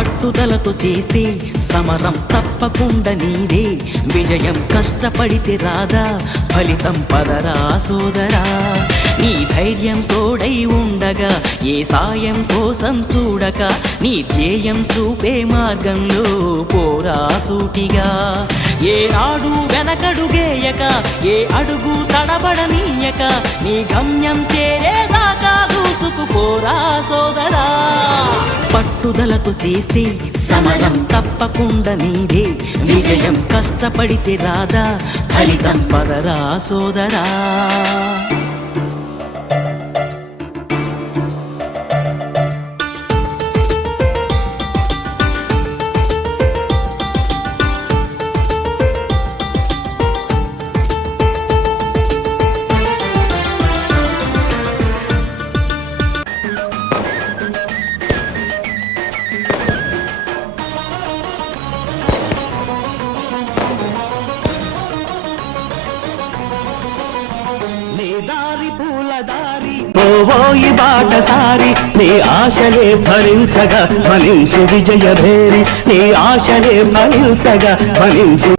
పట్టుదలతో చేస్తే సమరం తప్పకుండా నీదే, విజయం కష్టపడితే రాదా ఫలితం పదరా సోదరా. నీ ధైర్యం తోడై ఉండగా ఏ సాయం కోసం చూడక, నీ ధ్యేయం చూపే మార్గంలో పోరా సూటిగా. ఏ నాడు వెనకడుగేయక, ఏ అడుగు తడబడనీయక, నీ గమ్యం చేరేదాకా దూసుకుపోరా సోదరా. పట్టుదలతో చేస్తే సమరం తప్పకుండా నీదే, విజయం కష్టపడితే రాదా ఫలితం పదరా సోదరా. పోవోయి బాటసారి నీ ఆశలే ఫలించగా ఫలించు విజయ భేరి, నీ ఆశలే ఫలించగా ఫలించు.